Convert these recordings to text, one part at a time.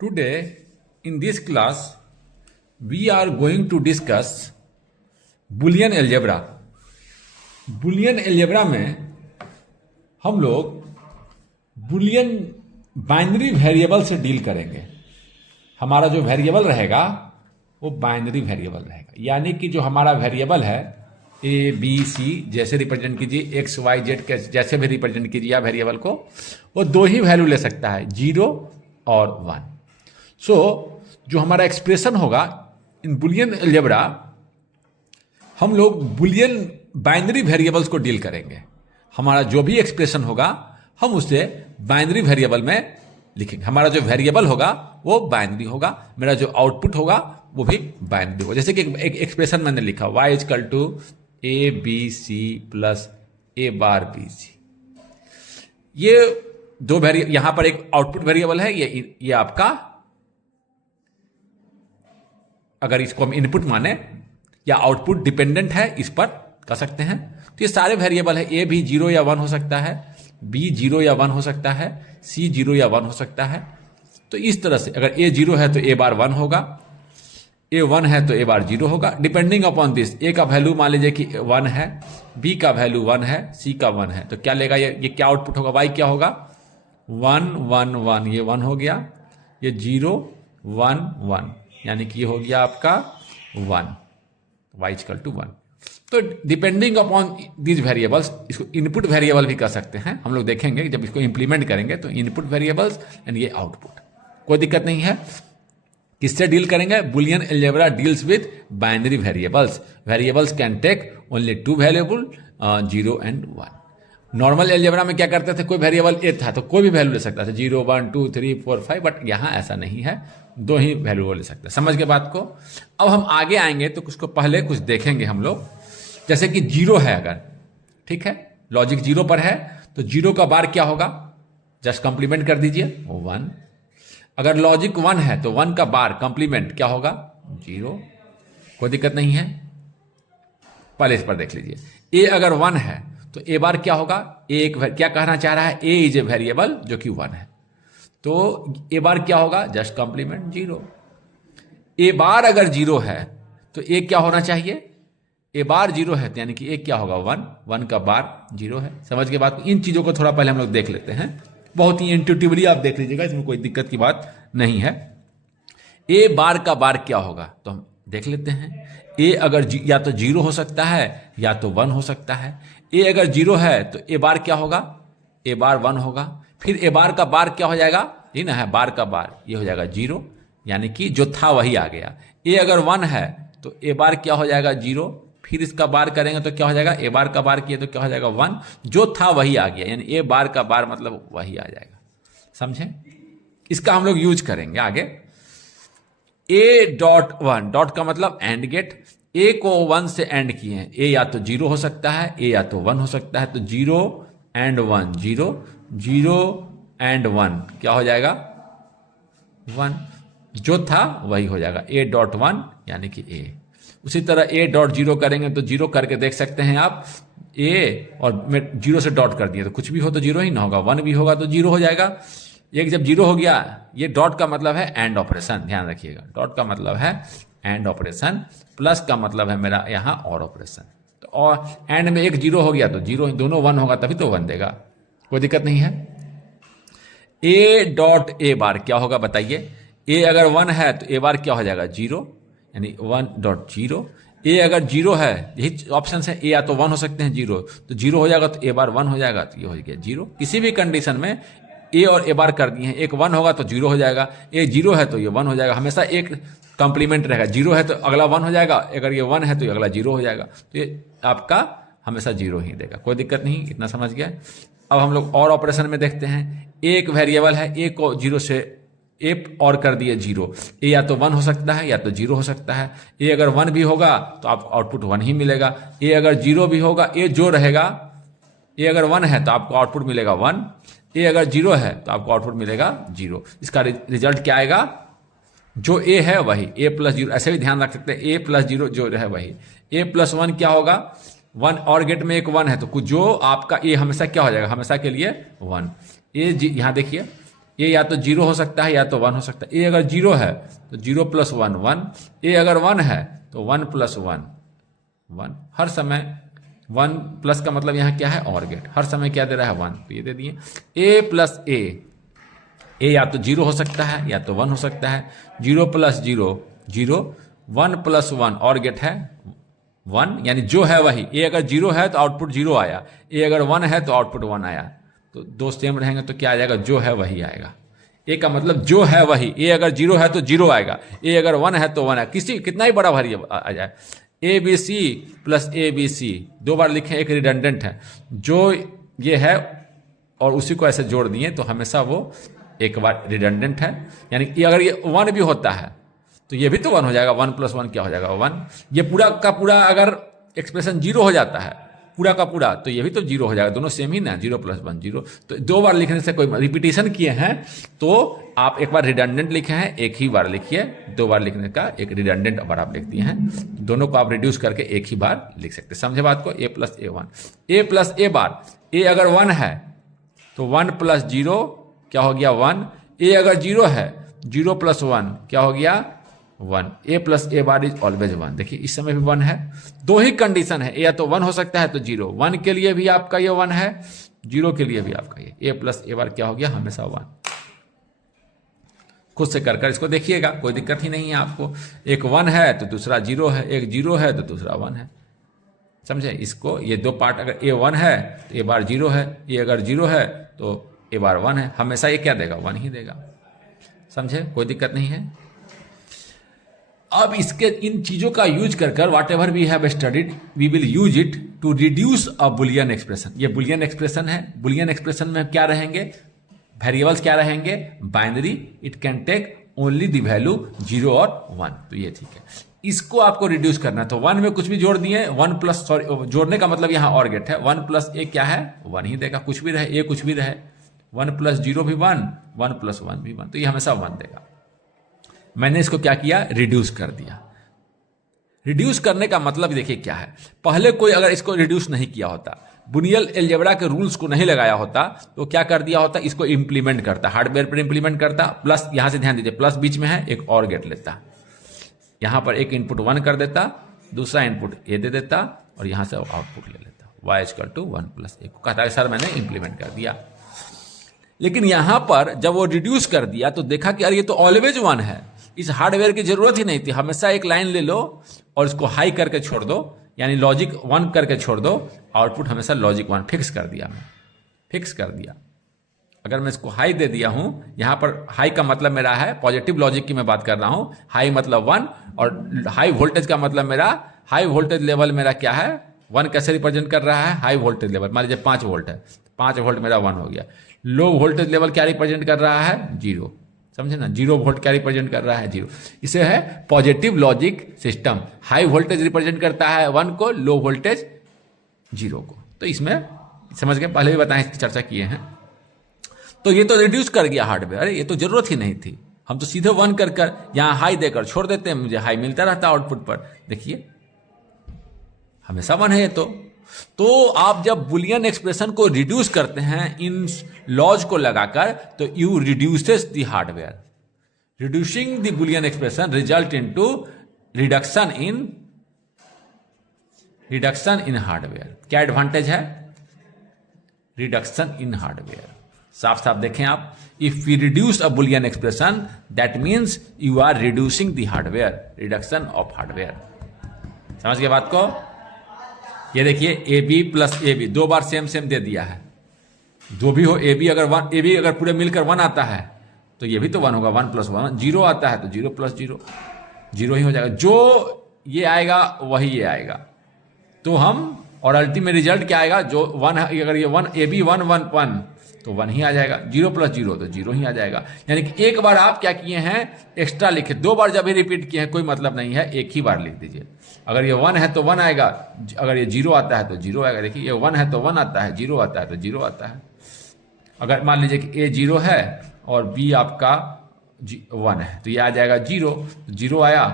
Today, in this class, we are going to discuss Boolean algebra. Boolean algebra में हम लोग Boolean binary variable से deal करेंगे. हमारा जो वेरिएबल रहेगा वो बाइनरी वेरिएबल रहेगा, यानी कि जो हमारा वेरिएबल है ए बी सी जैसे रिप्रेजेंट कीजिए, एक्स वाई जेड के जैसे भी रिप्रेजेंट कीजिए या वेरिएबल को, वो दो ही वैल्यू ले सकता है, 0 और 1. सो जो हमारा एक्सप्रेशन होगा इन बुलियन अलजेब्रा, हम लोग बुलियन बाइनरी वेरिएबल्स को डील करेंगे. हमारा जो भी एक्सप्रेशन होगा हम उसे बाइनरी वेरिएबल में लिखेंगे. हमारा जो वेरिएबल होगा वो बाइनरी होगा, मेरा जो आउटपुट होगा वो भी बाइनरी होगा. जैसे कि एक एक्सप्रेशन मैंने लिखा y equal to A B C plus A bar B C. ये दो वेरिएबल, यहां पर एक आउटपुट वेरिएबल है, ये आपका, अगर इसको हम इनपुट माने या आउटपुट डिपेंडेंट है इस पर कह सकते हैं. तो ये सारे वेरिएबल है. ए भी 0 या 1 हो सकता है, बी 0 या 1 हो सकता है, सी 0 या 1 हो सकता है. तो इस तरह से अगर ए 0 है तो ए बार 1 होगा, ए 1 है तो ए बार 0 होगा, डिपेंडिंग अपॉन दिस. ए का वैल्यू मान लीजिए कि 1 है, बी का वैल्यू 1 है, सी का 1 है, तो क्या लेगा ये क्या आउटपुट होगा, वाई क्या होगा, 1 1 1, ये 1 हो गया, ये 0 1 1, यानी कि ये हो गया आपका 1, y इक्वल टू 1. तो डिपेंडिंग अपॉन दीज वेरिएबल्स, इसको इनपुट वेरिएबल भी कर सकते हैं. हम लोग देखेंगे जब इसको इंप्लीमेंट करेंगे तो इनपुट वेरिएबल्स एंड ये आउटपुट, कोई दिक्कत नहीं है. किससे डील करेंगे, Boolean algebra deals with binary variables. Variables can take only 2 valuable, 0 and 1. Normal algebra में क्या करते थे, कोई वेरिएबल ए था तो कोई भी वैल्यू ले सकता था, 0 1 2 3 4 5, बट यहाँ ऐसा नहीं है, 2 ही वैल्यू ले सकते हैं. समझ के बात को. अब हम आगे आएंगे तो उसको पहले कुछ देखेंगे हम लोग. जैसे कि 0 है, अगर ठीक है, लॉजिक 0 पर है तो 0 का बार क्या होगा, जस्ट कंप्लीमेंट कर दीजिए, 1. अगर लॉजिक 1 है तो 1 का बार कंप्लीमेंट क्या होगा, 0. कोई दिक्कत नहीं है. पहले इस पर देख लीजिए. ए अगर 1 है तो ए बार क्या होगा, ए क्या कहना चाह रहा है, ए इज ए वेरिएबल जो कि 1 है, तो ए बार क्या होगा, जस्ट कंप्लीमेंट 0. ए बार अगर 0 है तो ए क्या होना चाहिए, ए बार 0 है तो यानी कि ए क्या होगा, 1. 1 का बार 0 है. समझ के बाद इन चीजों को थोड़ा पहले हम लोग देख लेते हैं, बहुत ही इंट्यूटिवली आप देख लीजिएगा, इसमें कोई दिक्कत की बात नहीं है. ए बार का बार क्या होगा तो हम देख लेते हैं. ए अगर या तो 0 हो सकता है या तो 1 हो सकता है. ए अगर 0 है तो ए बार क्या होगा, ए बार 1 होगा. फिर ए बार का बार क्या हो जाएगा, ये ना है बार का बार, ये हो जाएगा 0, यानी कि जो था वही आ गया. ए अगर 1 है तो ए बार क्या हो जाएगा, 0. फिर इसका बार करेंगे तो क्या हो जाएगा, ए बार का बार किए तो क्या हो जाएगा, 1. जो था वही आ गया, यानी ए बार का बार मतलब वही आ जाएगा. समझे. इसका हम लोग यूज करेंगे आगे. ए डॉट 1, डॉट का मतलब एंड गेट. ए को 1 से एंड किए हैं, ए या तो 0 हो सकता है, ए या तो 1 हो सकता है, तो 0 एंड 1, 0 0 एंड 1 क्या हो जाएगा, 1. जो था वही हो जाएगा, ए डॉट 1 यानी कि ए. उसी तरह ए डॉट 0 करेंगे तो 0 करके देख सकते हैं आप, ए और मैं 0 से डॉट कर दिया तो कुछ भी हो तो 0 ही ना होगा, 1 भी होगा तो 0 हो जाएगा. एक जब 0 हो गया, ये डॉट का मतलब है एंड ऑपरेशन, ध्यान रखिएगा. डॉट का मतलब है एंड ऑपरेशन, प्लस का मतलब है मेरा यहाँ और ऑपरेशन. तो और एंड में एक 0 हो गया तो 0, दोनों 1 होगा तभी तो 1 देगा, कोई दिक्कत नहीं है. ए डॉट ए बार क्या होगा बताइए. ए अगर 1 है तो ए बार क्या हो जाएगा, 0, यानी 1 डॉट 0. ए अगर 0 है, यही ऑप्शन है, ए या तो 1 हो सकते हैं, 0 तो 0 हो जाएगा, तो ए बार 1 हो जाएगा, तो ये हो गया 0. किसी भी कंडीशन में ए और ए बार कर दिए हैं, एक 1 होगा तो 0 हो जाएगा, ए 0 है तो ये 1 हो जाएगा. हमेशा एक कंप्लीमेंट रहेगा, 0 है तो अगला 1 हो जाएगा, अगर ये 1 है तो ये अगला 0 हो जाएगा, तो ये आपका हमेशा 0 ही देगा, कोई दिक्कत नहीं. इतना समझ गया. अब हम लोग और ऑपरेशन में देखते हैं. एक वेरिएबल है, ए को 0 से ए और कर दिए 0, ए या तो 1 हो सकता है या तो 0 हो सकता है. ए अगर 1 भी होगा तो आपको आउटपुट 1 ही मिलेगा. ए अगर 0 भी होगा, ए जो रहेगा, ए अगर 1 है तो आपको आउटपुट मिलेगा 1, ए अगर 0 है तो आपको आउटपुट मिलेगा 0. इसका रिजल्ट क्या आएगा, जो ए है वही, ए प्लस 0, ऐसे भी ध्यान रख सकते हैं, ए प्लस 0 जो है वही. ए प्लस 1 क्या होगा, 1 और गेट में एक 1 है तो कुछ जो आपका ए हमेशा क्या हो जाएगा, हमेशा के लिए 1. ए यहाँ देखिए, ए या तो 0 हो सकता है या तो 1 हो सकता है। ए अगर 0 है तो 0 + 1 1, ए अगर 1 है तो 1 + 1 1। हर समय 1 प्लस का मतलब यहाँ क्या है, और गेट, हर समय क्या दे रहा है 1, तो ये दे दिए। ए प्लस ए या तो 0 हो सकता है या तो 1 हो सकता है। 0 + 0 0, 1 + 1 और गेट है 1, यानी जो है वही। ए अगर 0 है तो आउटपुट 0 आया, ए अगर 1 है तो आउटपुट 1 आया, तो दो सेम रहेंगे तो क्या आ जाएगा, जो है वही आएगा। ए का मतलब जो है वही, ए अगर 0 है तो 0 आएगा, ए अगर 1 है तो 1 है, कितना ही बड़ा वेरिएबल आ जाए। A B C plus A B C 2 बार लिखे, एक रिडंडेंट है, जो ये है और उसी को ऐसे जोड़ दिए तो हमेशा वो एक बार रिडंडेंट है। यानी कि अगर ये 1 भी होता है तो ये भी तो 1 हो जाएगा, 1 + 1 क्या हो जाएगा 1। ये पूरा का पूरा अगर एक्सप्रेशन 0 हो जाता है पूरा का पूरा तो ये भी तो 0 हो जाएगा, दोनों सेम ही ना, 0 + 1 0। तो 2 बार लिखने से कोई रिपीटेशन किए हैं तो आप एक बार रिडंडेंट लिखे हैं, एक ही बार लिखिए, 2 बार लिखने का एक रिडंडेंट बार आप लिख दिए हैं, दोनों को आप रिड्यूस करके एक ही बार लिख सकते हैं। समझे बात को, a + a 1, a + a bar, a अगर 1 है तो 1 + 0 क्या हो गया 1, a अगर 0 है 0 + 1 क्या हो गया 1, a + a bar is always 1। देखिए इस समय भी 1 है, 2 ही कंडीशन है, या तो 1 हो सकता है तो 0, 1 के लिए भी आपका ये 1 है, 0 के लिए भी आपका ये a + a बार क्या हो गया हमेशा 1। खुद से कर इसको देखिएगा, कोई दिक्कत ही नहीं है आपको। एक 1 है तो दूसरा 0 है, एक 0 है तो दूसरा 1 है, समझे इसको। ये 2 पार्ट, अगर a 1 है तो a बार 0 है, a अगर 0 है तो a बार 1 है, हमेशा ये क्या देगा 1 ही देगा, समझे, कोई दिक्कत नहीं है। अब इसके इन चीजों का यूज कर whatever we have studied we will use it to reduce a Boolean expression. ये बुलियन एक्सप्रेशन है, बुलियन एक्सप्रेशन में क्या रहेंगे, वेरिएबल्स क्या रहेंगे, binary, it can take only the value 0 और 1, तो ये ठीक है। इसको आपको रिड्यूस करना है तो 1 में कुछ भी जोड़ दिए, 1 प्लस, सॉरी जोड़ने का मतलब यहाँ और गेट है, 1 + a क्या है 1 ही देगा, कुछ भी रहे, a कुछ भी रहे, 1 + 0 भी 1, 1 + 1 भी 1, तो ये हमेशा 1 देगा। मैंने इसको क्या किया, रिड्यूस कर दिया। रिड्यूस करने का मतलब देखिए क्या है, पहले कोई अगर इसको रिड्यूस नहीं किया होता, बुनियल अलजेब्रा के रूल्स को नहीं लगाया होता तो क्या कर दिया होता, इसको इंप्लीमेंट करता, हार्डवेयर पर इंप्लीमेंट करता, प्लस यहां से ध्यान दीजिए प्लस बीच में है, एक और गेट लेता, यहां पर एक इनपुट 1 कर देता, दूसरा इनपुट a दे देता और यहां से आउटपुट ले लेता, y = 1 + a को कहता है सर मैंने इंप्लीमेंट कर दिया। लेकिन यहां पर जब वो रिड्यूस कर दिया तो देखा कि अरे ये तो ऑलवेज 1 है, इस हार्डवेयर की जरूरत ही नहीं थी, हमेशा एक लाइन ले लो और इसको हाई करके छोड़ दो, यानी लॉजिक 1 करके छोड़ दो, आउटपुट हमेशा लॉजिक 1 फिक्स कर दिया, मैं फिक्स कर दिया। अगर मैं इसको हाई दे दिया हूं, यहां पर हाई का मतलब मेरा है पॉजिटिव लॉजिक की मैं बात कर रहा हूं, हाई मतलब 1, और हाई वोल्टेज का मतलब मेरा हाई वोल्टेज लेवल मेरा क्या है 1 कैसे रिप्रेजेंट कर रहा है, हाई वोल्टेज लेवल, मान लीजिए 5 वोल्ट है, 5 वोल्ट मेरा 1 हो गया। लो वोल्टेज लेवल क्या रिप्रेजेंट कर रहा है 0, समझे ना, 0 वोल्ट क्या रिप्रेजेंट कर रहा है 0, इसे है positive logic system. High voltage represent करता है 1 को, लो वोल्टेज 0 को, तो इसमें समझ गए, पहले भी बताएं, इसकी चर्चा किए हैं। तो ये तो रिड्यूस कर गया हार्डवेयर, अरे ये तो जरूरत ही नहीं थी, हम तो सीधे 1 कर यहां हाई देकर छोड़ देते हैं, मुझे हाई मिलता रहता आउटपुट पर, देखिए हमेशा 1 है ये तो आप जब बुलियन एक्सप्रेशन को रिड्यूस करते हैं इन लॉज को लगाकर तो you reduces the hardware, reducing the Boolean expression result into reduction in hardware. क्या एडवांटेज है, रिडक्शन इन हार्डवेयर। साफ साफ देखें आप, if we reduce a Boolean expression that means you are reducing the hardware, reduction of hardware. समझ गए बात को। ये देखिए AB + AB 2 बार सेम दे दिया है, जो भी हो AB अगर पूरे मिलकर 1 आता है तो ये भी तो 1 होगा, 1 + 1, 0 आता है तो 0 + 0 0 ही हो जाएगा, जो ये आएगा वही ये आएगा, तो हम और अल्टीमेट रिजल्ट क्या आएगा, जो 1 है, अगर ये 1 AB 1 1 1 तो 1 ही आ जाएगा, 0 + 0 तो 0 ही आ जाएगा। यानी कि एक बार आप क्या किए हैं एक्स्ट्रा लिखे, 2 बार जब भी रिपीट किए हैं कोई मतलब नहीं है, एक ही बार लिख दीजिए। अगर ये 1 है तो 1 आएगा, अगर ये 0 आता है तो 0 आएगा, देखिए ये 1 है तो 1 आता है, 0 आता है तो 0 आता है। अगर मान लीजिए कि A 0 है और B आपका 1 है तो ये आ जाएगा 0, 0 आया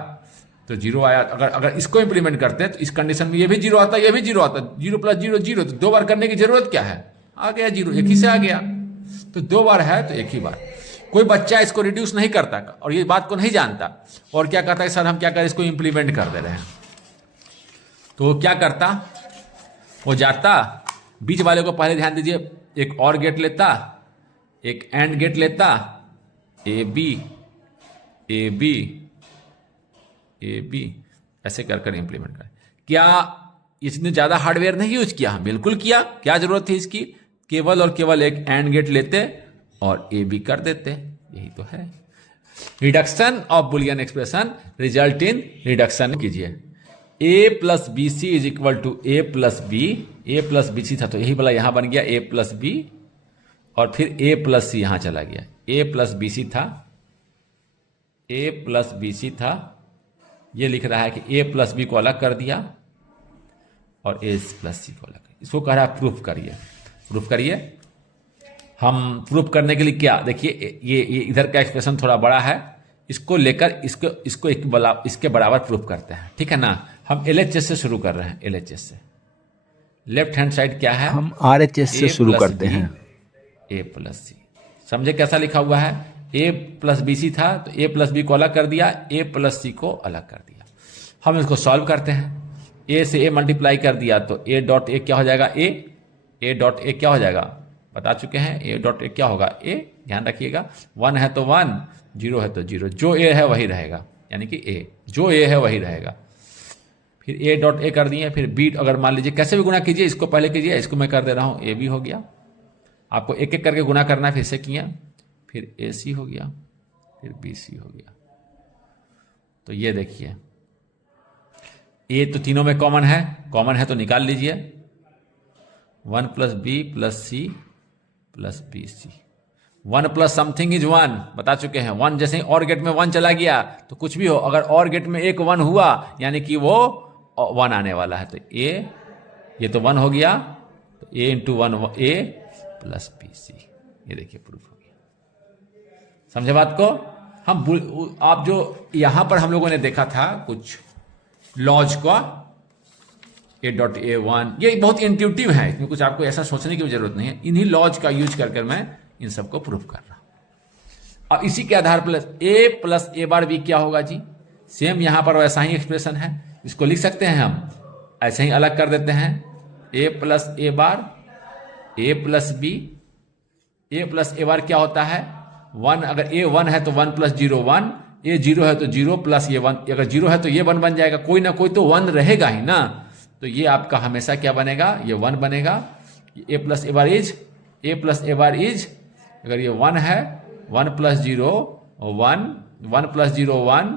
तो 0 आया। अगर इसको इंप्लीमेंट करते हैं तो इस कंडीशन में ये भी 0 आता है, ये भी 0 आता है, 0 + 0 0, तो 2 बार करने की जरूरत क्या है, आ गया 0, एक ही से आ गया, तो 2 बार है तो एक ही बार। कोई बच्चा इसको रिड्यूस नहीं करता और ये बात को नहीं जानता और क्या कहता है सर हम क्या करें इसको इंप्लीमेंट कर दे रहे हैं। तो वो क्या करता, वो जाता बीच वाले को पहले ध्यान दीजिए, एक और गेट लेता, एक एंड गेट लेता, A B A B A B ऐसे कर कर इंप्लीमेंट कर। क्या इसने ज्यादा हार्डवेयर नहीं यूज किया? बिल्कुल किया। क्या जरूरत थी इसकी? केवल और केवल एक एंड गेट लेते और ए बी कर देते, यही तो है। Reduction of boolean expression result in reduction कीजिए। A plus B C is equal to A plus B, A plus B C था तो यही वाला यहां बन गया ए प्लस बी और फिर ए प्लस सी यहां चला गया। ए प्लस बी सी था, ए प्लस बी सी था, ये लिख रहा है कि ए प्लस बी को अलग कर दिया और ए प्लस सी को अलग कर दिया। इसको कह रहा है प्रूफ करिए। प्रूफ करिए। हम प्रूफ करने के लिए क्या, देखिए ये इधर का एक्सप्रेशन थोड़ा बड़ा है, इसको लेकर इसको इसके बराबर प्रूफ करते हैं, ठीक है ना। हम LHS से शुरू कर रहे हैं, LHS से। लेफ्ट हैंड साइड क्या है? हम RHS से शुरू करते हैं। ए प्लस सी, समझे कैसा लिखा हुआ है? ए प्लस बी सी था तो ए प्लस बी को अलग कर दिया, ए प्लस सी को अलग कर दिया। हम इसको सॉल्व करते हैं। ए से ए मल्टीप्लाई कर दिया तो ए डॉट ए क्या हो जाएगा? ए डॉट ए क्या हो जाएगा? बता चुके हैं। ए डॉट ए क्या होगा? ए, ध्यान रखिएगा, 1 है तो 1, 0 है तो 0, जो ए है वही रहेगा, यानी कि ए, जो ए है वही रहेगा। फिर ए डॉट ए कर दिए, फिर बी अगर मान लीजिए कैसे भी गुना कीजिए, इसको पहले कीजिए, इसको मैं कर दे रहा हूँ, ए बी हो गया। आपको एक एक करके गुना करना है, फिर से किया, फिर ए सी हो गया, फिर बी सी हो गया। तो ये देखिए ए तो तीनों में कॉमन है तो निकाल लीजिए। 1 plus B plus C plus B C, 1 plus something is 1, बता चुके हैं। 1 जैसे ही और गेट में 1 चला गया तो कुछ भी हो, अगर और गेट में एक 1 हुआ यानी कि वो 1 आने वाला है। तो ए, ये तो 1 हो गया, तो ए इंटू 1 ए प्लस बी सी, ये देखिए प्रूफ हो गया। समझे बात को? हम आप जो यहां पर हम लोगों ने देखा था कुछ लॉज का, ए डॉट ए 1, ये बहुत इंट्यूटिव है, इसमें कुछ आपको ऐसा सोचने की भी जरूरत नहीं है। इन्हीं लॉज का यूज कर मैं इन सबको प्रूफ कर रहा हूं। अब इसी के आधार पर ए प्लस ए बार बी क्या होगा जी? सेम यहां पर वैसा ही एक्सप्रेशन है, इसको लिख सकते हैं हम ऐसे ही, अलग कर देते हैं। ए plus A bar A plus B, A plus A बार क्या होता है? 1, अगर ए 1 है तो 1 प्लस 0 1, ए 0 है तो 0 प्लस ये 1, अगर 0 है तो ये 1 बन जाएगा, कोई ना कोई तो 1 रहेगा ही ना। तो ये आपका हमेशा क्या बनेगा? ये 1 बनेगा। A plus A bar is, A plus A bar is, अगर ये 1 है 1 प्लस 0 1, 1 प्लस 0 1,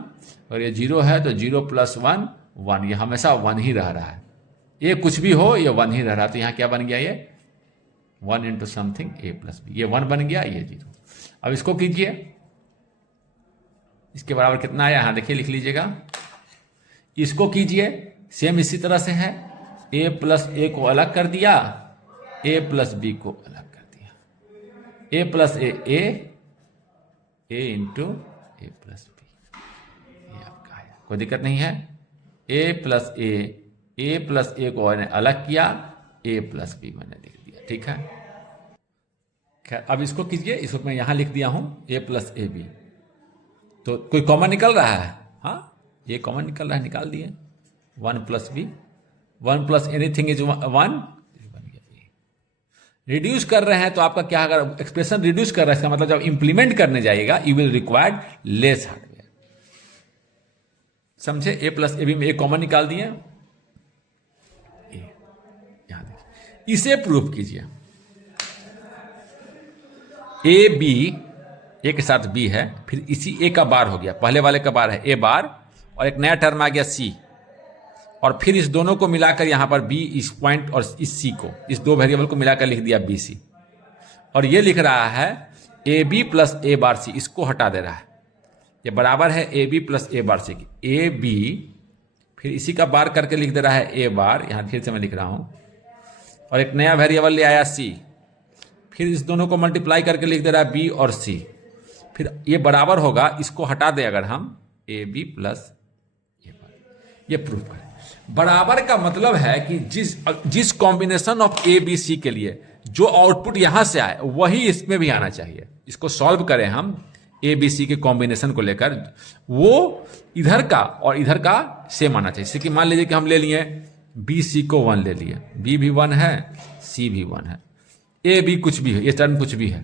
और ये 0 है तो 0 प्लस 1 1, ये हमेशा 1 ही रह रहा है। ये कुछ भी हो ये 1 ही रह रहा है। तो यहाँ क्या बन गया? ये 1 इंटू समथिंग ए प्लस बी, ये 1 बन गया, ये 0। अब इसको कीजिए, इसके बराबर कितना आया? हाँ देखिए, लिख लीजिएगा। इसको कीजिए, सेम इसी तरह से है। ए प्लस ए को अलग कर दिया, ए प्लस बी को अलग कर दिया, ए प्लस ए इंटू ए प्लस बी, ये आपका आया, कोई दिक्कत नहीं है। ए प्लस ए को मैंने अलग किया, ए प्लस बी मैंने लिख दिया, ठीक है। खैर अब इसको कीजिए, इसको मैं यहां लिख दिया हूं ए प्लस ए बी, तो कोई कॉमन निकल रहा है? हाँ, ये कॉमन निकल रहा है, निकाल दिए। 1 plus B, 1 plus anything is 1 बन गया। रिड्यूस कर रहे हैं तो आपका क्या, अगर एक्सप्रेशन रिड्यूस कर रहा है इसका मतलब जब इंप्लीमेंट करने जाएगा you will required less hardware. समझे? ए प्लस ए बी में एक कॉमन निकाल दिए, यहां देखिए, इसे प्रूव कीजिए। ए बी, ए के साथ बी है, फिर इसी ए का बार हो गया, पहले वाले का बार है ए बार, और एक नया टर्म आ गया सी, और फिर इस दोनों को मिलाकर यहां पर बी, इस पॉइंट और इस सी को, इस दो वेरिएबल को मिलाकर लिख दिया बी सी, और ये लिख रहा है ए बी प्लस ए बार सी, इसको हटा दे रहा है, ये बराबर है ए बी प्लस ए बार सी की। ए बी फिर इसी का बार करके लिख दे रहा है ए बार, यहां फिर से मैं लिख रहा हूं, और एक नया वेरिएबल ले आया सी, फिर इस दोनों को मल्टीप्लाई करके लिख दे रहा है बी और सी, फिर ये बराबर होगा, इसको हटा दे अगर हम ए बी प्लस ए बार, ये प्रूफ करें। बराबर का मतलब है कि जिस combination of A B C के लिए जो आउटपुट यहां से आए वही इसमें भी आना चाहिए। इसको सॉल्व करें हम ए बी सी के कॉम्बिनेशन को लेकर, वो इधर का और इधर का सेम आना चाहिए। जैसे कि मान लीजिए कि हम ले लिए बी सी को 1 ले लिए, बी भी 1 है, सी भी 1 है, ए बी कुछ भी है, ये टर्म कुछ भी है,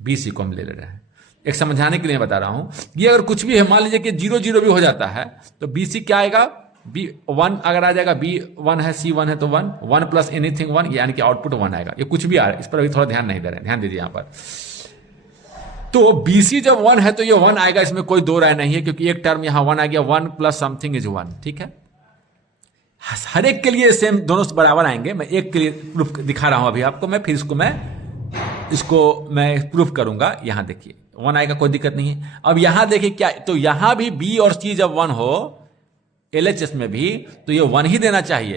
बी सी को हम ले रहे हैं। एक समझाने के लिए बता रहा हूं, ये अगर कुछ भी है, मान लीजिए कि 0 0 भी हो जाता है, तो बी सी क्या आएगा, बी 1 अगर आ जाएगा, बी 1 है, सी 1 है, तो 1 1 प्लस एनीथिंग 1, यानी कि आउटपुट 1 आएगा। ये कुछ भी आ रहा है, इस पर अभी थोड़ा ध्यान नहीं दे रहे हैं, ध्यान दीजिए यहां पर। तो बीसी जब 1 है तो ये 1 आएगा, इसमें कोई दो राय नहीं है, क्योंकि एक टर्म यहां 1 आ गया, 1 प्लस समथिंग इज 1, ठीक है। हर एक के लिए सेम दोनों बराबर आएंगे। मैं एक के लिए प्रूफ दिखा रहा हूं अभी आपको, मैं फिर इसको मैं प्रूफ करूंगा। यहां देखिए 1 आएगा, कोई दिक्कत नहीं है। अब यहां देखिए क्या, तो यहां भी बी और सी जब 1 हो एलएचएस में भी, तो ये 1 ही देना चाहिए,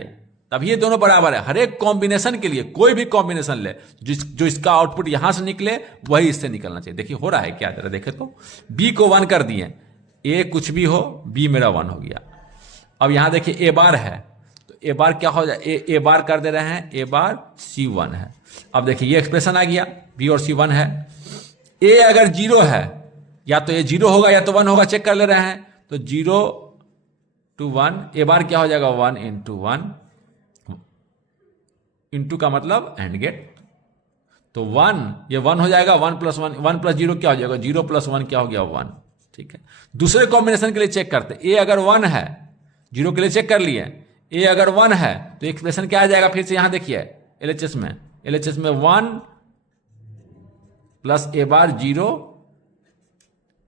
तभी ये दोनों बराबर है। हर एक कॉम्बिनेशन के लिए कोई भी कॉम्बिनेशन ले, जो इसका आउटपुट यहां से निकले वही इससे निकलना चाहिए। देखिए हो रहा है क्या, जरा देखे तो बी को 1 कर दिए, ए कुछ भी हो, बी मेरा 1 हो गया। अब यहां देखिए ए बार है, तो ए बार क्या हो जाए, ए बार कर दे रहे हैं, ए बार सी 1 है। अब देखिए ये एक्सप्रेशन आ गया, बी और सी 1 है। ए अगर 0 है, या तो ये 0 होगा या तो 1 होगा, चेक कर ले रहे हैं। तो 0 to 1, ए बार क्या हो जाएगा, 1 into 1, इंटू का मतलब एंड गेट, तो 1 ये 1 हो जाएगा, 1 प्लस 1, 1 प्लस 0 क्या हो जाएगा, 0 प्लस 1 क्या हो गया, 1, ठीक है। दूसरे कॉम्बिनेशन के लिए चेक करते, ए अगर 1 है, 0 के लिए चेक कर लिए, ए अगर 1 है तो एक्सप्रेशन क्या आ जाएगा, फिर से यहां देखिए एलएचएस में 1 प्लस ए बार 0,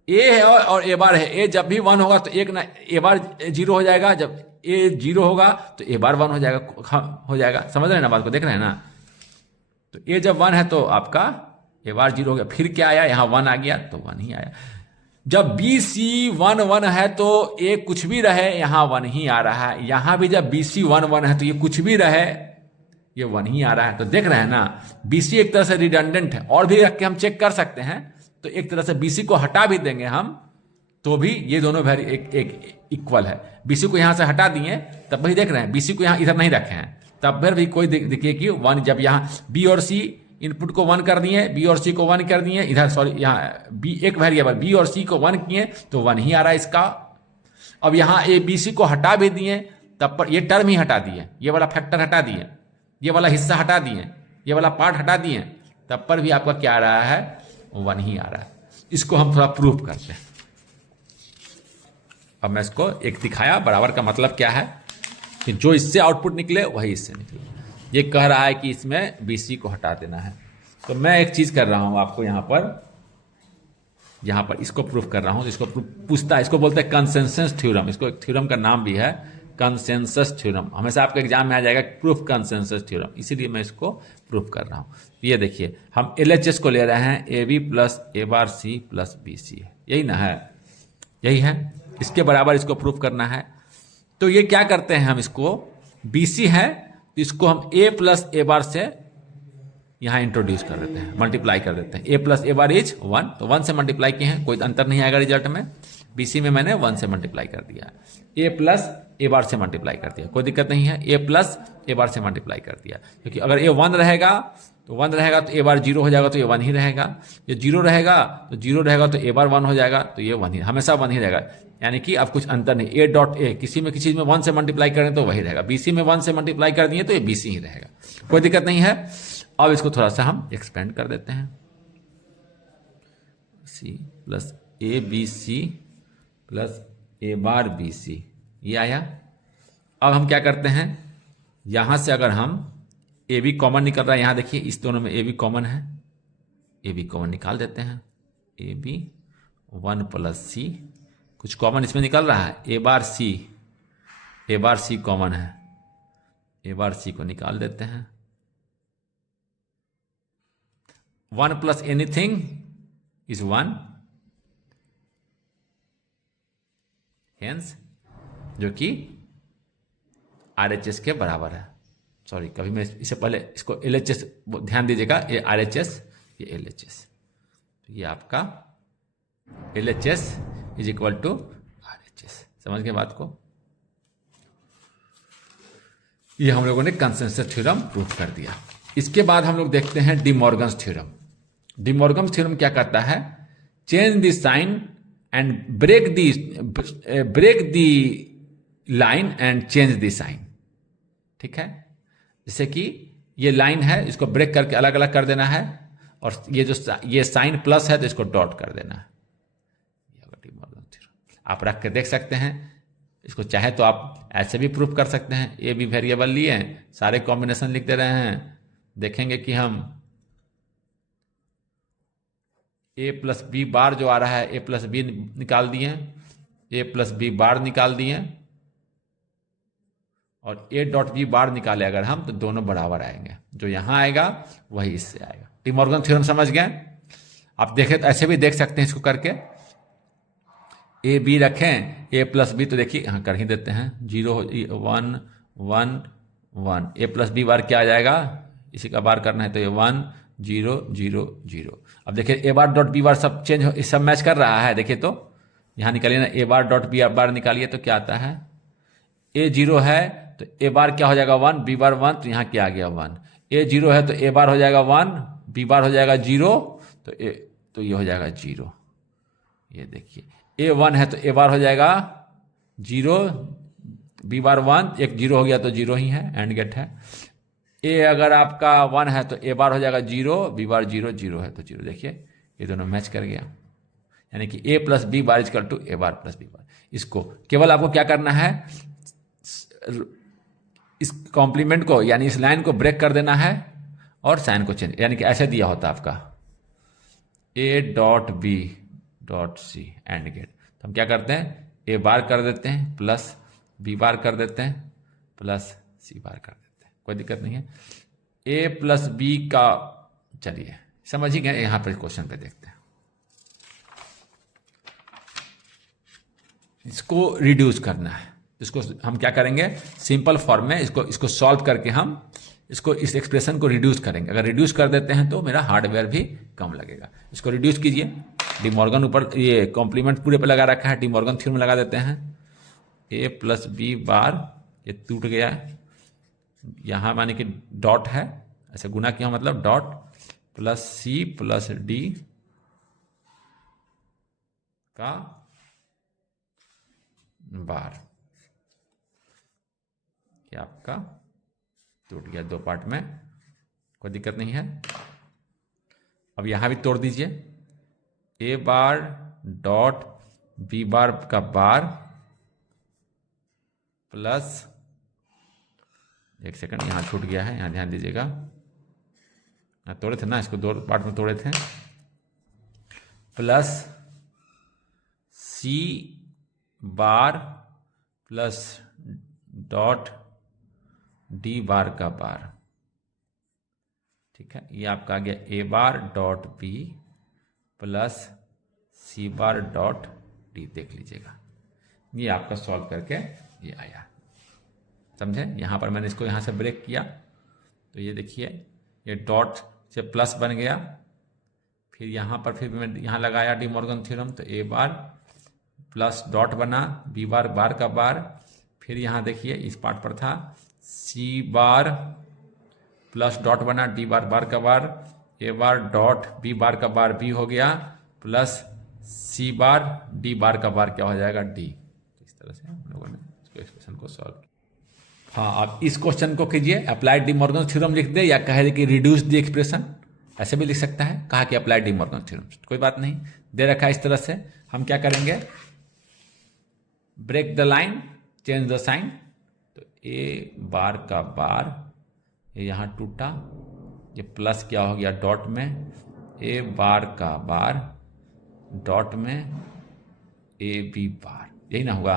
ए है और ए बार है, ए जब भी 1 होगा तो एक ना ए बार 0 हो जाएगा, जब ए 0 होगा तो ए बार 1 हो जाएगा। समझ रहे हैं ना बात को, देख रहे हैं ना। तो ए जब 1 है तो आपका ए बार 0 हो गया, फिर क्या आया, यहां 1 आ गया तो 1 ही आया। जब बी सी 1 1 है तो ए कुछ भी रहे, यहां 1 ही आ रहा है। यहां भी जब बी सी 1 1 है तो ये कुछ भी रहे, ये 1 ही आ रहा है। तो देख रहे हैं ना, बीसी एक तरह से रिडंडेंट है, और भी रख के हम चेक कर सकते हैं। तो एक तरह से बीसी को हटा भी देंगे हम, तो भी ये दोनों वैरी एक इक्वल है। बीसी को यहां से हटा दिए, तब वही देख रहे हैं, बीसी को यहां इधर नहीं रखे हैं, तब फिर भी कोई देखिए कि 1, जब यहां बी और सी इनपुट को 1 कर दिए, बी और सी को 1 कर दिए, इधर सॉरी यहां बी एक वेरिएबल बी और सी को 1 किए तो 1 ही आ रहा है इसका। अब यहां ए बी सी को हटा भी दिए, तब पर ये टर्म ही हटा दिए, ये वाला फैक्टर हटा दिए, ये वाला हिस्सा हटा दिए, ये वाला पार्ट हटा दिए, तब पर भी आपका क्या आ रहा है, 1 ही आ रहा है। इसको हम थोड़ा प्रूफ करते हैं। अब मैं इसको एक दिखाया, बराबर का मतलब क्या है कि जो इससे आउटपुट निकले वही इससे निकले। ये कह रहा है कि इसमें बीसी को हटा देना है, तो मैं एक चीज कर रहा हूं आपको यहां पर इसको प्रूफ कर रहा हूं। तो इसको पूछता है, इसको बोलते हैं कंसेंसस थ्योरम। इसको एक थ्योरम का नाम भी है कंसेंसस थ्योरम। हमेशा आपके एग्जाम में आ जाएगा प्रूफ कंसेंसस थ्योरम, इसीलिए मैं इसको प्रूफ कर रहा हूं। ये देखिए हम एलएचएस को ले रहे हैं, A B plus A bar C plus B C, यही ना है, यही है। इसके बराबर इसको प्रूफ करना है। तो ये क्या करते हैं हम, इसको बीसी है तो इसको हम ए प्लस ए बार से यहां इंट्रोड्यूस कर देते हैं, मल्टीप्लाई कर देते हैं। ए प्लस ए बार इज 1, तो 1 से मल्टीप्लाई किए हैं, कोई अंतर नहीं आएगा रिजल्ट में। बीसी में मैंने 1 से मल्टीप्लाई कर दिया, ए प्लस ए बार से मल्टीप्लाई कर दिया, कोई दिक्कत नहीं है। ए प्लस ए बार से मल्टीप्लाई कर दिया, क्योंकि अगर ए 1 रहेगा तो 1 रहेगा, तो ए बार 0 हो जाएगा, तो ये 1 ही रहेगा। ये 0 रहेगा तो 0 रहेगा, तो ए बार 1 हो जाएगा, तो ये 1 ही, हमेशा 1 ही रहेगा। यानी कि अब कुछ अंतर नहीं, ए डॉट ए किसी में किसी में 1 से मल्टीप्लाई करें तो वही रहेगा। बीसी में 1 से मल्टीप्लाई कर दिए तो ये बीसी ही रहेगा, कोई दिक्कत नहीं है। अब इसको थोड़ा सा हम एक्सपेंड कर देते हैं, C plus A B C plus A bar B C, ये आया। अब हम क्या करते हैं, यहां से अगर हम ए बी कॉमन निकल रहा है, यहां देखिए इस दोनों में ए बी कॉमन है, ए बी कॉमन निकाल देते हैं। ए बी 1 प्लस सी, कुछ कॉमन इसमें निकल रहा है, ए बार सी कॉमन है, ए बार सी को निकाल देते हैं। 1 प्लस एनीथिंग इज 1, हेंस जो कि आरएचएस के बराबर है। सॉरी, कभी मैं इससे पहले इसको एलएचएस ध्यान दीजिएगा, ये आरएचएस, ये एलएचएस, तो ये आपका LHS is equal to RHS. समझ गए बात को? ये हम लोगों ने कंसेंसस थ्योरम प्रूफ कर दिया। इसके बाद हम लोग देखते हैं De Morgan's theorem. De Morgan's theorem क्या कहता है? Change the sign and break the line and change the sign. ठीक है, जैसे कि ये लाइन है, इसको ब्रेक करके अलग अलग कर देना है, और ये साइन प्लस है तो इसको डॉट कर देना है। आप रख के देख सकते हैं, इसको चाहे तो आप ऐसे भी प्रूफ कर सकते हैं। ए बी वेरिएबल लिए हैं, सारे कॉम्बिनेशन लिख दे रहे हैं, देखेंगे कि हम ए प्लस बी बार जो आ रहा है, ए प्लस बी निकाल दिए, ए प्लस बी बार निकाल दिए, और ए डॉट बी बार निकाले अगर हम, तो दोनों बराबर आएंगे। जो यहां आएगा वही इससे आएगा। डी मॉर्गन थ्योरम समझ गए? आप देखें तो ऐसे भी देख सकते हैं इसको करके। ए बी रखें, ए प्लस बी, तो देखिए यहाँ कर ही देते हैं, 0 1 1 1। ए प्लस बी बार क्या आ जाएगा? इसी का बार करना है तो ये 1 0 0 0। अब देखिए ए बार डॉट बी बार सब चेंज हो, सब मैच कर रहा है। देखिए तो यहाँ निकालिए ना, ए बार डॉट बी बार निकालिए तो क्या आता है? ए 0 है तो ए बार क्या हो जाएगा? 1, बी बार 1, तो यहाँ क्या आ गया? 1। ए 0 है तो ए बार हो जाएगा 1, बी बार हो जाएगा 0, तो ये हो जाएगा 0। ये देखिए, ए 1 है तो ए बार हो जाएगा 0, बी बार 1, एक 0 हो गया तो 0 ही है, एंड गेट है। ए अगर आपका 1 है तो ए बार हो जाएगा 0, बी बार 0 0 है तो 0। देखिए ये दोनों मैच कर गया, यानी कि A plus B bar is equal to A bar plus B bar. इसको केवल आपको क्या करना है? इस कॉम्प्लीमेंट को, यानी इस लाइन को ब्रेक कर देना है और साइन को चेंज, यानी कि ऐसे दिया होता आपका A dot B dot C and gate. तो हम क्या करते हैं? ए बार कर देते हैं प्लस बी बार कर देते हैं प्लस सी बार कर देते हैं, कोई दिक्कत नहीं है। ए प्लस बी का, चलिए समझ ही गए। यहां पर क्वेश्चन पे देखते हैं, इसको रिड्यूस करना है। इसको हम क्या करेंगे? सिंपल फॉर्म में इसको सॉल्व करके हम इस एक्सप्रेशन को रिड्यूस करेंगे। अगर रिड्यूस कर देते हैं तो मेरा हार्डवेयर भी कम लगेगा। इसको रिड्यूस कीजिए। डी मॉर्गन ऊपर ये कॉम्प्लीमेंट पूरे पे लगा रखा है, डी मॉर्गन थ्योरम लगा देते हैं। ए प्लस बी बार, ये टूट गया है, यहाँ माने कि डॉट है, ऐसे गुना किया मतलब dot, plus C plus D का बार, ये आपका टूट गया 2 पार्ट में, कोई दिक्कत नहीं है। अब यहां भी तोड़ दीजिए, ए बार डॉट बी बार का बार प्लस, एक सेकंड यहां छूट गया है, यहां ध्यान दीजिएगा, तोड़े थे ना, इसको 2 पार्ट में तोड़े थे, प्लस सी बार प्लस डॉट डी बार का बार। ठीक है, ये आपका आ गया ए बार डॉट बी प्लस सी बार डॉट डी। देख लीजिएगा, ये आपका सॉल्व करके ये आया, समझे? यहां पर मैंने इसको यहां से ब्रेक किया तो ये देखिए, ये डॉट से प्लस बन गया, फिर यहां पर फिर मैं यहां लगाया डी मॉर्गन थ्योरम, तो ए बार प्लस डॉट बना, बी बार बार का बार, फिर यहां देखिए इस पार्ट पर था सी बार प्लस डॉट बना, डी बार बार का बार, ए बार डॉट बी बार का बार बी हो गया, प्लस सी बार डी बार का बार क्या हो जाएगा? डी। इस तरह से हम लोगों ने इसको एक्सप्रेशन को सॉल्व किया। हाँ, आप इस क्वेश्चन को कीजिए, अप्लाइड डी मॉर्गन थ्योरम लिख दे, या कहे कि रिड्यूस द एक्सप्रेशन, ऐसे भी लिख सकता है। कहा कि अप्लाइड डी मॉर्गन थ्योरम, कोई बात नहीं, दे रखा है इस तरह से। हम क्या करेंगे? Break the line, change the sign. तो ए बार का बार, ये यहां टूटा, ये प्लस क्या हो गया डॉट में, ए बार का बार डॉट में ए बी बार, यही ना हुआ।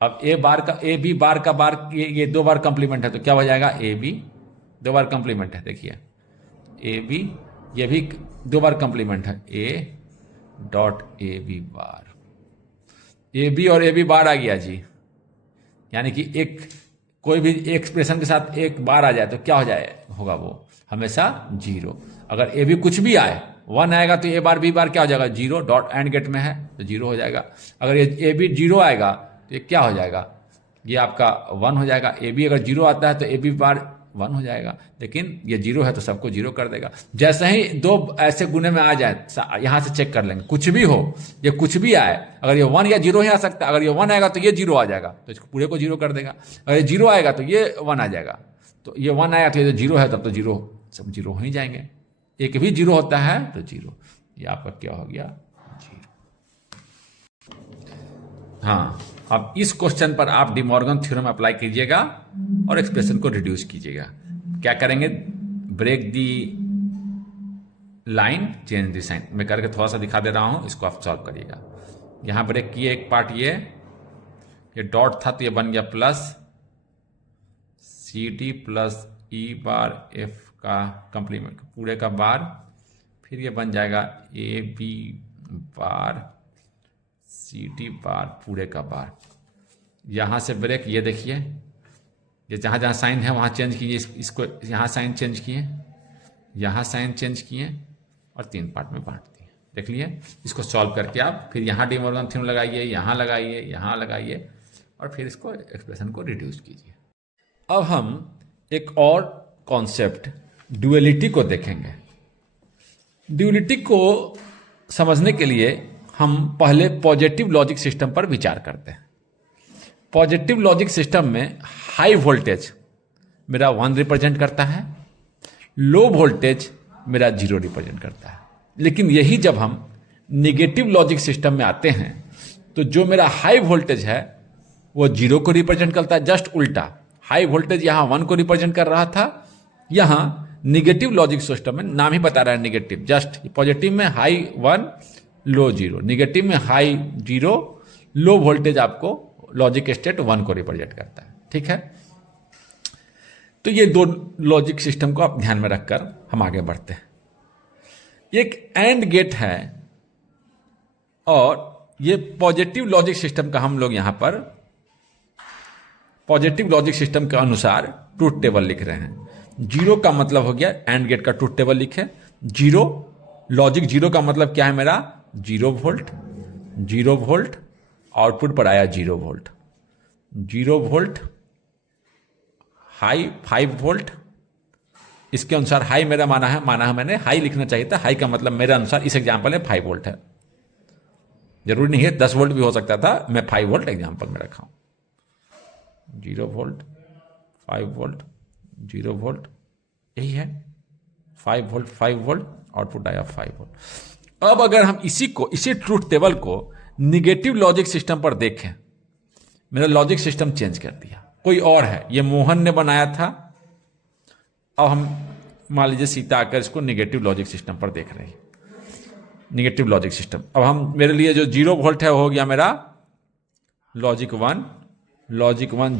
अब ए बी बार का बार, ये 2 बार कंप्लीमेंट है तो क्या हो जाएगा? ए बी 2 बार कंप्लीमेंट है, देखिए ए बी, ये भी 2 बार कंप्लीमेंट है, A dot A B bar, A B और ए बी बार आ गया जी, यानी कि एक कोई भी एक्सप्रेशन के साथ एक बार आ जाए तो क्या हो जाए होगा? वो हमेशा 0। अगर ए बी कुछ भी आए, 1 आएगा तो ए बार बी बार क्या हो जाएगा? 0, डॉट एंड गेट में है तो 0 हो जाएगा। अगर ये ए बी 0 आएगा तो ये क्या हो जाएगा? ये आपका 1 हो जाएगा। ए बी अगर 0 आता है तो ए बी बार 1 हो जाएगा, लेकिन ये 0 है तो सबको 0 कर देगा। जैसे ही दो ऐसे गुने में आ जाए, यहां से चेक कर लेंगे, कुछ भी हो, ये कुछ भी आए, अगर ये 1 या 0 ही आ सकता है, अगर ये 1 आएगा तो ये 0 आ जाएगा, तो इसको पूरे को 0 कर देगा। अगर ये 0 आएगा तो ये 1 आ जाएगा, तो ये 1 आया तो ये 0 है, तब तो 0 सब 0 हो ही जाएंगे। एक भी 0 होता है तो 0, ये आपका क्या हो गया, 0। हाँ, अब इस क्वेश्चन पर आप डी मॉर्गन थ्योरम अप्लाई कीजिएगा और एक्सप्रेशन को रिड्यूस कीजिएगा। क्या करेंगे, break the line, change the sign. मैं करके थोड़ा सा दिखा दे रहा हूं, इसको आप सॉल्व करिएगा। यहां ब्रेक किए, एक पार्ट ये डॉट था तो ये बन गया प्लस सी डी प्लस ई बार एफ का कंप्लीमेंट पूरे का बार, फिर ये बन जाएगा ए बी बार सी डी बार पूरे का बार। यहाँ से ब्रेक, ये देखिए, ये जहाँ जहाँ साइन है वहाँ चेंज कीजिए, इसको यहाँ साइन चेंज किए, यहाँ साइन चेंज किए और 3 पार्ट में बांट दिए। देख लिए, इसको सॉल्व करके आप फिर यहाँ डी मॉर्गन थ्योरम लगाइए, यहाँ लगाइए, यहाँ लगाइए और फिर इसको एक्सप्रेशन को रिड्यूस कीजिए। अब हम एक और कॉन्सेप्ट ड्यूअलिटी को देखेंगे। ड्यूअलिटी को समझने के लिए हम पहले पॉजिटिव लॉजिक सिस्टम पर विचार करते हैं। पॉजिटिव लॉजिक सिस्टम में हाई वोल्टेज मेरा 1 रिप्रेजेंट करता है, लो वोल्टेज मेरा 0 रिप्रेजेंट करता है। लेकिन यही जब हम निगेटिव लॉजिक सिस्टम में आते हैं तो जो मेरा हाई वोल्टेज है वो 0 को रिप्रेजेंट करता है, जस्ट उल्टा। हाई वोल्टेज यहाँ 1 को रिप्रेजेंट कर रहा था, यहाँ निगेटिव लॉजिक सिस्टम में नाम ही बता रहा है निगेटिव, जस्ट पॉजिटिव में हाई 1 लो 0, निगेटिव में हाई 0 लो वोल्टेज आपको लॉजिक स्टेट 1 को रिप्रेजेंट करता है। ठीक है, तो ये दो लॉजिक सिस्टम को आप ध्यान में रखकर हम आगे बढ़ते हैं। एक एंड गेट है और ये पॉजिटिव लॉजिक सिस्टम का हम लोग यहां पर पॉजिटिव लॉजिक सिस्टम के अनुसार ट्रूथ टेबल लिख रहे हैं। 0 का मतलब हो गया एंड गेट का ट्रूथ टेबल लिखे, 0 लॉजिक 0 का मतलब क्या है मेरा 0 वोल्ट, 0 वोल्ट आउटपुट पर आया 0 वोल्ट, 0 वोल्ट हाई 5 वोल्ट। इसके अनुसार हाई मेरा माना है मैंने हाई लिखना चाहिए था, हाई का मतलब मेरे अनुसार इस एग्जांपल में 5 वोल्ट है, जरूरी नहीं है 10 वोल्ट भी हो सकता था, मैं 5 वोल्ट एग्जांपल में रखा हूं। 0 वोल्ट 5 वोल्ट 0 वोल्ट, यही है 5 वोल्ट 5 वोल्ट आउटपुट आया 5 वोल्ट। अब अगर हम इसी ट्रूथ टेबल को निगेटिव लॉजिक सिस्टम पर देखें, मेरा लॉजिक सिस्टम चेंज कर दिया, कोई और है, ये मोहन ने बनाया था, अब हम मान लीजिए सीता आकर इसको निगेटिव लॉजिक सिस्टम पर देख रहे हैं, निगेटिव लॉजिक सिस्टम। अब हम मेरे लिए जो 0 वोल्ट है वो हो गया मेरा लॉजिक 1,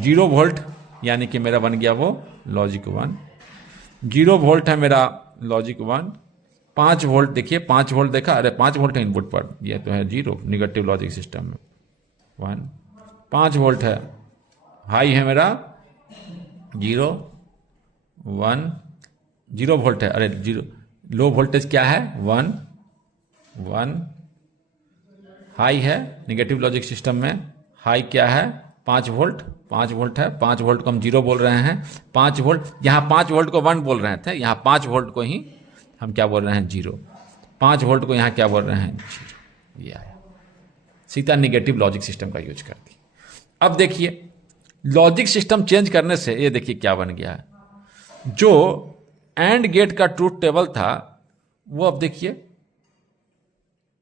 0 वोल्ट यानी कि मेरा बन गया वो लॉजिक 1, 0 वोल्ट है मेरा लॉजिक 1, 5 वोल्ट देखिए 5 वोल्ट देखा, अरे 5 वोल्ट है इनपुट पर, ये तो है 0 निगेटिव लॉजिक सिस्टम में 1, 5 वोल्ट है, हाई है मेरा 0 1, 0 वोल्ट है, अरे 0 लो वोल्टेज क्या है 1 1, हाई है निगेटिव लॉजिक सिस्टम में, हाई क्या है 5 वोल्ट, 5 वोल्ट है, 5 वोल्ट को हम 0 बोल रहे हैं, 5 वोल्ट, यहाँ 5 वोल्ट को 1 बोल रहे थे, यहाँ 5 वोल्ट को ही हम क्या बोल रहे हैं 0, 5 वोल्ट को यहाँ क्या बोल रहे हैं 0, ये आया, सीधा निगेटिव लॉजिक सिस्टम का यूज कर दी। अब देखिए लॉजिक सिस्टम चेंज करने से ये देखिए क्या बन गया है, जो एंड गेट का ट्रूथ टेबल था वो अब देखिए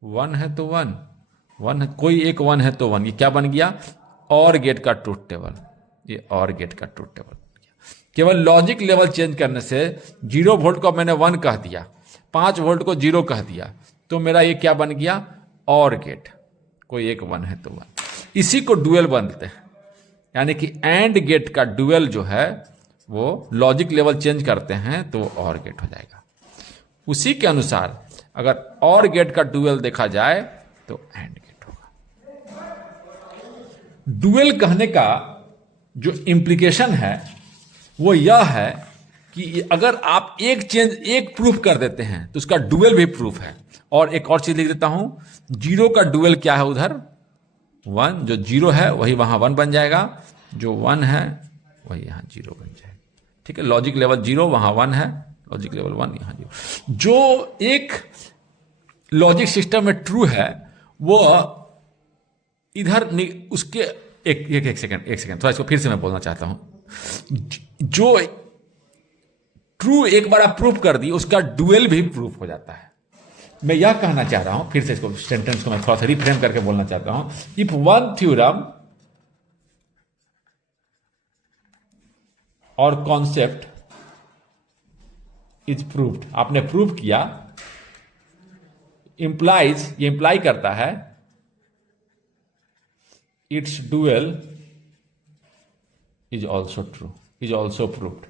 1 है तो 1 है, कोई एक 1 है तो 1, ये क्या बन गया और गेट का ट्रूथ टेबल, ये और गेट का ट्रूथ टेबल बन गया। केवल लॉजिक लेवल चेंज करने से 0 वोल्ट को मैंने 1 कह दिया, 5 वोल्ट को 0 कह दिया, तो मेरा ये क्या बन गया और गेट, कोई एक 1 है तो 1। इसी को डुअल बनते हैं, यानी कि एंड गेट का डुअल जो है वो लॉजिक लेवल चेंज करते हैं तो और गेट हो जाएगा। उसी के अनुसार अगर और गेट का डुअल देखा जाए तो एंड गेट होगा। डुअल कहने का जो इंप्लीकेशन है वो यह है कि अगर आप एक प्रूफ कर देते हैं तो उसका डुअल भी प्रूफ है। और एक और चीज लिख देता हूं, 0 का डुअल क्या है उधर 1, जो 0 है वही वहां 1 बन जाएगा, जो 1 है वही यहां 0 बन जाएगा। ठीक है, लॉजिक लेवल 0 वहां 1 है, लॉजिक लेवल 1 यहां 0। जो एक लॉजिक सिस्टम में ट्रू है वो इधर उसके एक सेकंड थोड़ा इसको फिर से मैं बोलना चाहता हूं। जो ट्रू एक बार आप प्रूफ कर दी उसका डुअल भी प्रूफ हो जाता है। मैं यह कहना चाह रहा हूं, फिर से इसको सेंटेंस को मैं थोड़ा सा रिफ्रेम करके बोलना चाहता हूं। इफ वन थ्योरम और कॉन्सेप्ट इज प्रूव्ड, आपने प्रूव किया, इंप्लाइज, ये इंप्लाई करता है it's dual is also true, is also proved.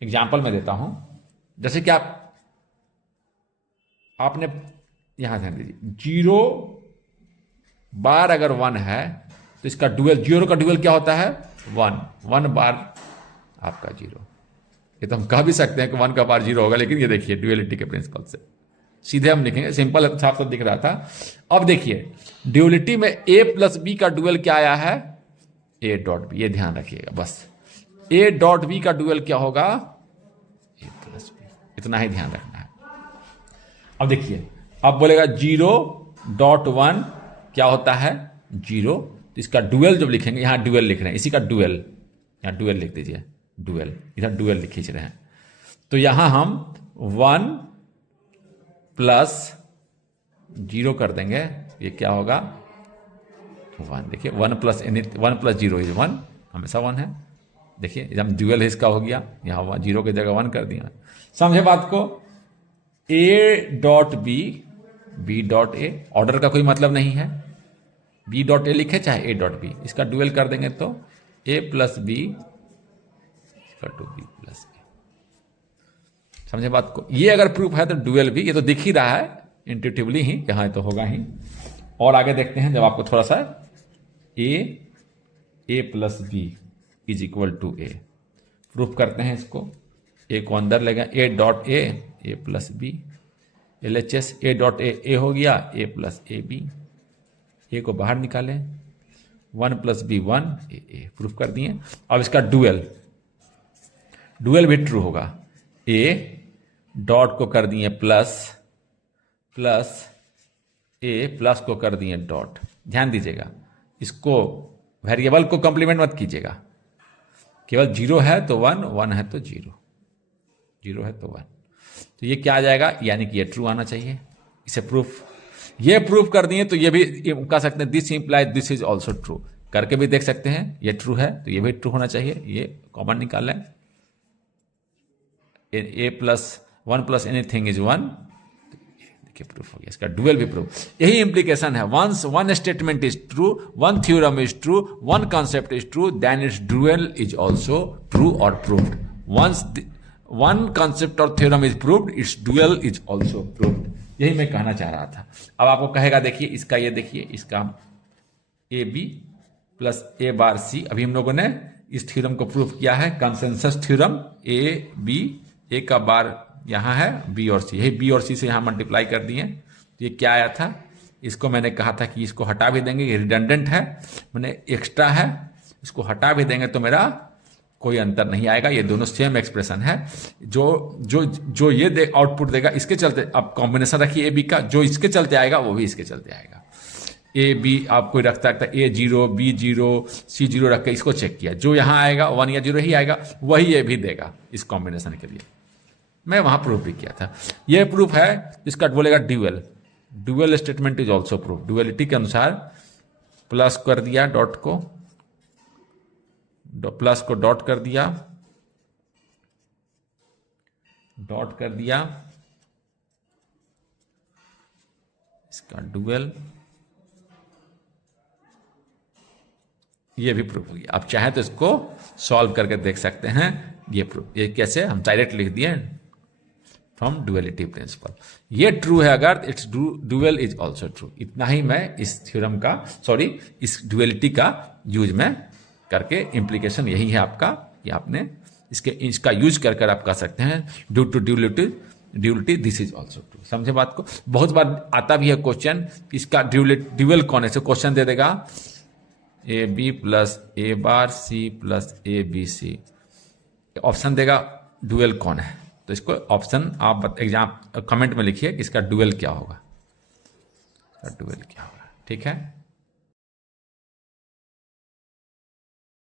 Example मैं देता हूं, जैसे कि आपने यहां ध्यान दीजिए, 0 बार अगर 1 है तो इसका डुअल, 0 का डुअल क्या होता है 1 बार आपका 0। ये तो हम कह भी सकते हैं कि 1 का बार 0 होगा, लेकिन ये देखिए डुअलिटी के प्रिंसिपल से सीधे हम लिखेंगे, सिंपल साफ साफ दिख रहा था। अब देखिए ड्यूअलिटी में a प्लस बी का डुअल क्या आया है a डॉट बी, ये ध्यान रखिएगा बस। a डॉट बी का डुअल क्या होगा a प्लस बी, इतना ही ध्यान रखना है। अब देखिए अब बोलेगा 0.1 क्या होता है 0, तो इसका डुअल जब लिखेंगे, यहां डुअल लिख रहे हैं, इसी का डुअल, यहां डुअल लिख दीजिए, डुअल, इधर डुअल खींच रहे हैं, तो यहां हम 1 प्लस 0 कर देंगे, ये क्या होगा 1। देखिए 1 प्लस 0 इज 1, हमेशा 1 है। देखिए एकदम डुअल इसका हो गया, यहां 0 की जगह 1 कर दिया। समझे बात को। a dot B, B dot A, order का कोई मतलब नहीं है, b डॉट ए लिखे चाहे a डॉट बी, इसका डुअल कर देंगे तो a plus B to B plus A. समझे बात को। ये अगर प्रूफ है तो डुअल भी, ये तो दिख ही रहा है इंट्यूटिवली ही, यहां तो होगा ही। और आगे देखते हैं, जब आपको थोड़ा सा a plus B is equal to A, proof करते हैं इसको। a को अंदर लेगा, a dot A plus B, LHS a dot A हो गया, a plus A B, A को बाहर निकालें, 1 प्लस बी 1 ए, प्रूफ कर दिए। अब इसका डुअल, डुअल भी ट्रू होगा, a डॉट को कर दिए प्लस, प्लस a प्लस को कर दिए डॉट। ध्यान दीजिएगा, इसको वेरिएबल को कंप्लीमेंट मत कीजिएगा, केवल 0 है तो 1, 1 है तो 0, 0 है तो 1, तो ये क्या आ जाएगा, यानी कि ये ट्रू आना चाहिए। इसे प्रूफ, ये प्रूफ कर दिए तो ये भी कह सकते हैं this implies this is also true, करके भी देख सकते हैं। ये ट्रू है तो ये भी ट्रू होना चाहिए, ये कॉमन निकाल लें, a plus 1 plus anything is 1, देखिए प्रूफ हो गया, इसका डुअल भी प्रूफ। यही इंप्लीकेशन है, once one statement is true, one theorem is true, one concept is true, then its dual is also true और प्रूव्ड। वंस वन कॉन्सेप्ट और theorem is proved, its dual is also proved. यही मैं कहना चाह रहा था। अब आपको कहेगा देखिए इसका, ये देखिए इसका ए बी प्लस ए बार सी, अभी हम लोगों ने इस थ्योरम को प्रूव किया है, कंसेंसस थ्योरम, ए बी, ए का बार यहां है, बी और सी, यही बी और सी से यहां मल्टीप्लाई कर दिए, तो ये क्या आया था, इसको मैंने कहा था कि इसको हटा भी देंगे, ये रिडंडेंट है, मैंने एक्स्ट्रा है, इसको हटा भी देंगे तो मेरा कोई अंतर नहीं आएगा, ये दोनों सेम एक्सप्रेशन है। जो जो जो ये आउटपुट देगा, इसके चलते आप कॉम्बिनेशन रखिए ए बी का, जो इसके चलते आएगा वो भी इसके चलते आएगा। ए बी आप कोई रखता है ए 0 बी 0 सी 0 रख के इसको चेक किया, जो यहां आएगा 1 या 0 ही आएगा, वही ये भी देगा इस कॉम्बिनेशन के लिए। मैं वहां प्रूफ भी किया था। ये प्रूफ है जिसका बोलेगा dual, dual statement is also proof. Duality के अनुसार प्लस कर दिया डॉट को, प्लस को डॉट कर दिया, डॉट कर दिया, इसका डुअल, ये भी प्रूफ हो गया। आप चाहें तो इसको सॉल्व करके देख सकते हैं। ये प्रूफ, ये कैसे, हम डायरेक्ट लिख दिए फ्रॉम डुअलिटी प्रिंसिपल। ये ट्रू है अगर it's dual is also true. इतना ही मैं इस थ्योरम का, सॉरी इस डुअलिटी का यूज में करके, इंप्लीकेशन यही है आपका कि आपने इसका यूज कर आप कह सकते हैं due to duality this is also true. समझे बात को। बहुत बार आता भी है क्वेश्चन, इसका ड्यूअल कौन है, क्वेश्चन दे देगा A B plus A bar C plus A B C, option देगा डुअल कौन है, तो इसको ऑप्शन आप एग्जाम कमेंट में लिखिए कि इसका डुअल क्या होगा, डुअल क्या होगा। ठीक है।